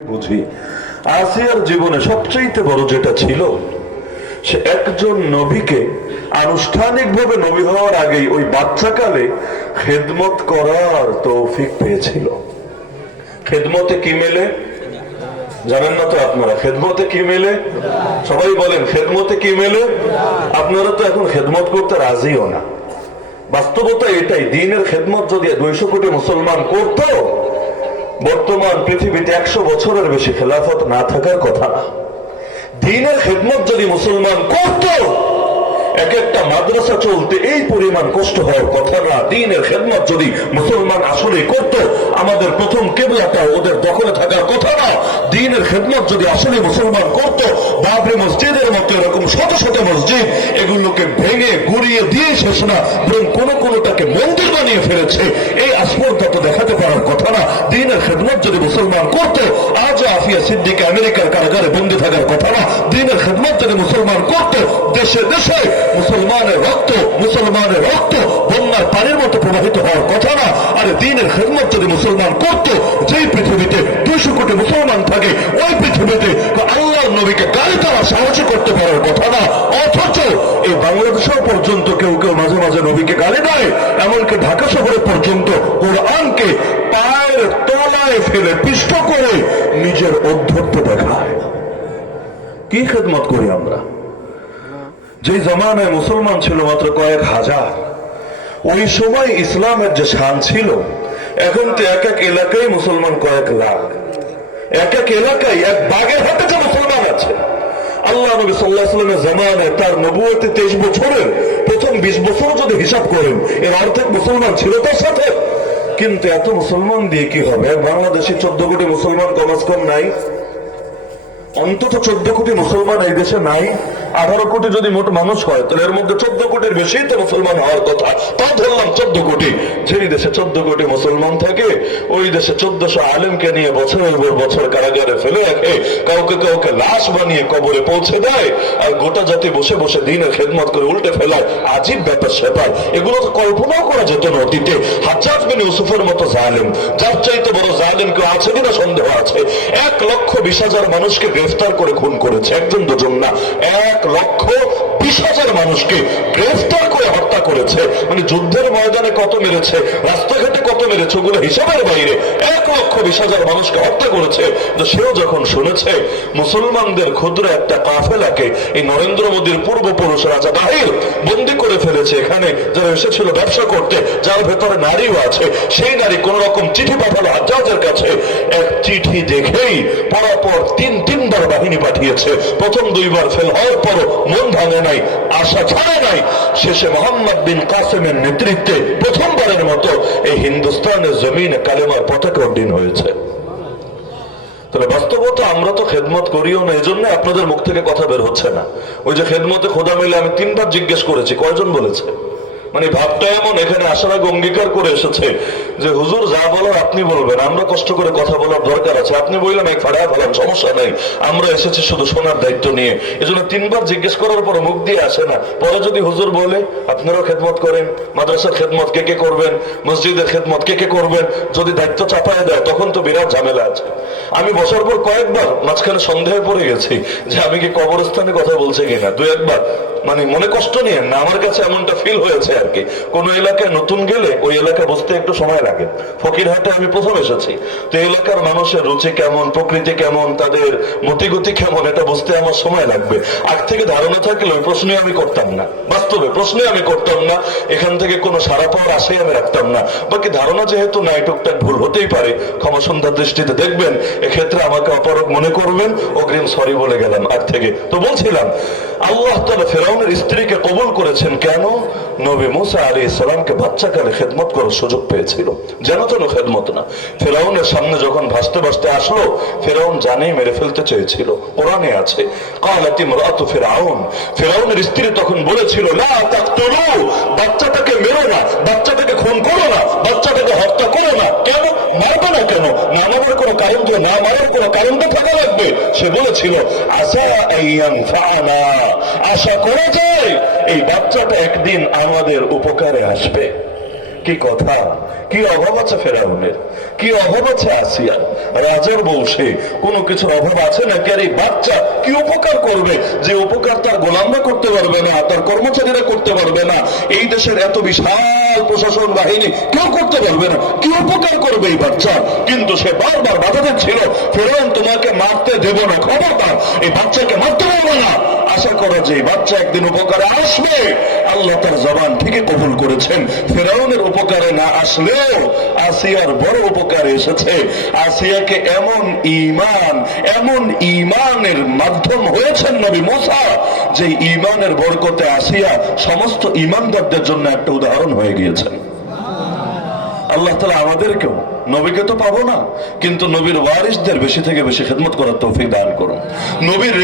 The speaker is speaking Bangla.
বুঝি আসিয়ার জীবনে সবচেয়ে বড় যেটা ছিল, সে একজন নবীকে আনুষ্ঠানিকভাবে নবী হওয়ার আগেই ওই বাচ্চাকালে খেদমত করার তৌফিক পেয়েছিল। খেদমতে কি মেলে জানেন না তো আপনারা? খেদমতে কি মেলে? সবাই বলেন খেদমতে কি মেলে? আপনারা তো এখন খেদমত করতে রাজিও না। বাস্তবতা এটাই, দ্বীনের খেদমত যদি 200 কোটি মুসলমান করত, বর্তমান পৃথিবীতে 100 বছরের বেশি খেলাফত না থাকার কথা না। দ্বীনের খেদমত যদি মুসলমান করত, এক একটা মাদ্রাসা চলতে এই পরিমাণ কষ্ট হওয়ার কথা না। দ্বীনের খেদমত যদি মুসলমান আসলে করত, আমাদের প্রথম কেবলাটা ওদের দখলে থাকার কথা না। দ্বীনের খেদমত যদি আসলে মুসলমান করত, বাবরি মসজিদের মতো এরকম শত শত মসজিদ, এগুলোকে ভেঙে গুড়িয়ে দিয়ে শেষ না, বরং কোনোটাকে মন্দির বানিয়ে ফেলেছে, এই আস্পর্ধা তো দেখাতে পারার কথা না। দ্বীনের খেদমত যদি মুসলমান করত, আজ আফিয়া সিদ্দিক আমেরিকার কারাগারে বন্দী থাকার কথা না। দ্বীনের খেদমত যদি মুসলমান করত, দেশে দেশে মুসলমানের রক্ত বন্যার পানির মতো প্রবাহিত হওয়ার কথা না। আর দ্বীনের খেদমত যদি মুসলমান করত, যেই পৃথিবীতে 200 কোটি মুসলমান থাকে, ওই পৃথিবীতে আল্লাহর নবীকে গালি তারা সাহায্য করতে পারার কথা না। অথচ এই বাংলাদেশেও পর্যন্ত কেউ কেউ মাঝে মাঝে নবীকে গালি দেয়, এমনকি ঢাকা শহরে পর্যন্ত কোরআনকে পায়ের তলায় ফেলে পিষ্ট করে নিজের অধ্যত্ব দেখায়। কি খেদমত করি আমরা? যে জমানায় মুসলমান ছিল মাত্র কয়েক হাজার, ওই সময় ইসলামের যে শান ছিল, এখন তো এক এক এলাকায় মুসলমান কয়েক লাখ। এক এক এলাকায় এক বাগের হাতে যে মুসলমান আছে। আল্লাহ নবী সাল্লাল্লাহু আলাইহি ওয়াসাল্লামের জামানায় তার নবুয়তে 23 বছরের প্রথম 20 বছর যদি হিসাব করেন, এর অর্ধেক মুসলমান ছিল তার সাথে। কিন্তু এত মুসলমান দিয়ে কি হবে? বাংলাদেশে 14 কোটি মুসলমান কমাস কম নাই? অন্তত 14 কোটি মুসলমান এই দেশে নাই? 18 কোটি যদি মোট মানুষ হয়, তাহলে এর মধ্যে 14 কোটির বেশি তো মুসলমান হওয়ার কথা। তা ধরলাম 14 কোটি। যেই দেশে 14 কোটি মুসলমান থাকে, ওই দেশে 1400 আলেমকে নিয়ে বছরের পর বছর কারাগারে ফেলে রাখে, কাউকে কাউকে লাশ বানিয়ে কবরে পৌঁছে দেয়, আর গোটা জাতি বসে বসে দ্বীনের খেদমত করে উল্টে ফেলায়। আজীব ব্যাপার স্যাপার, এগুলো তো কল্পনাও করা যেত না অতীতে। হাজ্জাজ বিন ইউসুফের মতো জালেম, যার চাইতে বড় জালেম কেউ আছে কিনা সন্দেহ আছে। 1,20,000 মানুষকে গ্রেফতার করে খুন করেছে, একজন দুজন না, 1,20,000 মানুষকে গ্রেফতার করে হত্যা করেছে। মানে যুদ্ধের ময়দানে কত মেরেছে, রাস্তাঘাটে কত মেরেছে, ওগুলো হিসাবের বাইরে। 1,20,000 মানুষকে হত্যা করেছে। সেও যখন শুনেছে মুসলমানদের ক্ষুদ্র একটা কাফেলাকে এই নরেন্দ্র মোদীর পূর্বপুরুষ রাজা তাহির বন্দী করে ফেলেছে, এখানে যারা এসেছিল ব্যবসা করতে, যার ভেতরে নারীও আছে, সেই নারী কোন রকম চিঠি পাঠালো হাজ্জাজের কাছে। এক চিঠি দেখেই পরপর তিনবার বাহিনী পাঠিয়েছে। প্রথম 2 বার ফেল হওয়ার পরও মন ভাঙে নাই, আশা ছাড়ে নাই। শেষে মোহাম্মদ বিন কাসেমের নেতৃত্বে প্রথমবারের মতো এই হিন্দুস্তানের জমিনে কালেমার পতাকা উড্ডীন হয়েছে। তাহলে বাস্তবতা আমরা তো খেদমত করিও না, এজন্য আপনাদের মুখ থেকে কথা বের হচ্ছে না। ওই যে খেদমতে খোদা মিলে আমি 3 বার জিজ্ঞেস করেছি, কয়জন বলেছে? মানে ভাবটা এমন, এখানে আসার আগে অঙ্গীকার করে এসেছে যে হুজুর যা বলার আপনি বলবেন, আমরা কষ্ট করে কথা বলার দরকার আছে, আপনি বললাম এক ফাড়ায় ফেলাম, সমস্যা নেই, আমরা এসেছি শুধু শোনার দায়িত্ব নিয়ে। এজন্য 3 বার জিজ্ঞেস করার পরে মুখ দিয়ে আসে না। পরে যদি হুজুর বলে আপনারাও খেদমত করেন, মাদ্রাসার খেদমত কে কে করবেন, মসজিদের খেদমত কে কে করবেন, যদি দায়িত্ব চাপায় দেয়, তখন তো বিরাট ঝামেলা আছে। আমি বসার পর কয়েকবার মাঝখানে সন্দেহে পড়ে গেছি যে আমি কি কবরস্থানে কথা বলছি কিনা। 2-1 বার মানে মনে কষ্ট নিয়ে না, আমার কাছে এমনটা ফিল হয়েছে আর কি। কোন এলাকায় নতুন গেলে ওই এলাকা বুঝতে একটু সময় লাগে। ফকিরহাটে আমি প্রথম এসেছি, তো এলাকার মানুষের রুচি কেমন, প্রকৃতি কেমন, তাদের মতিগতি কেমন, এটা বুঝতে আমার সময় লাগবে। আগ থেকে ধারণা থাকলে ওই প্রশ্নে আমি করতাম না, বাস্তবে প্রশ্নে আমি করতাম না, এখান থেকে কোনো সারা পাওয়ার আশাই আমি রাখতাম না। বাকি ধারণা যেহেতু নাই, টুকটাক ভুল হতেই পারে, ক্ষমা সুন্দর দৃষ্টিতে দেখবেন। এক্ষেত্রে আমাকে অপারগ মনে করবেন, অগ্রিম সরি বলে গেলাম আগ থেকে। তো বলছিলাম, আল্লাহ তাআলা ফেরাউনের স্ত্রীকে কবুল করেছেন কেন? নবী মুসা আলাইহিস সালামকে বাচ্চাকালে খেদমত করার সুযোগ পেয়েছিল, যেন তেন খেদমত না। ফেরাউনের সামনে যখন ভাসতে ভাসতে আসলো, ফেরাউন জানেই মেরে ফেলতে চেয়েছিল। কোরআনে আছে, ক্বালাত ইমরাতু ফিরআউন, ফেরাউনের স্ত্রী তখন বলেছিল, লা তাকতুলু, বাচ্চাটাকে মেরো না, বাচ্চাটাকে খুন করো না, বাচ্চাটাকে হত্যা করো না। কেন মারবে না? কেন না মারার কোনো কারণ তো, না মারার কোনো কারণ তো থাকা লাগবে। সে বলেছিল, আসা আইয়ানফাআনা, আশা করা যায় এই বাচ্চাটা একদিন আমাদের উপকারে আসবে। কি কথা, কি অভাব আছে ফেরাউনের, কি অভাব আছে আসিয়ার, রাজার বংশে কোনো কিছুর অভাব আছে নাকি? আর এই বাচ্চা কি উপকার করবে, যে উপকার তার গোলামরা করতে পারবে না, তার কর্মচারীরা করতে পারবে না, এই দেশের এত বিশাল প্রশাসন বাহিনী কেউ করতে পারবে না, কি উপকার করবে এই বাচ্চা? কিন্তু সে বারবার বাধা দিচ্ছিল, ফেরাউন তোমাকে মারতে দেব না, খবরদার এই বাচ্চাকে মারতে পারবে না। আশা করো যে এই বাচ্চা একদিন উপকারে আসবে। আল্লাহ তার জবান থেকে কবুল করেছেন। ফেরাউনের উপকারে না আসলেও আসিয়ার বড় উপকারে এসেছে। আসিয়াকে এমন ইমানের মাধ্যম হয়েছেন নবী মুসা, যে ইমানের বরকতে আসিয়া সমস্ত ইমানদারদের জন্য একটা উদাহরণ হয়ে গিয়েছেন। আল্লাহ তাআলা আমাদেরকেও, নবীকে তো পাবো না, কিন্তু নবীর ওয়ারিসদের বেশি থেকে বেশি খেদমত করার তৌফিক দান করুন। নবীর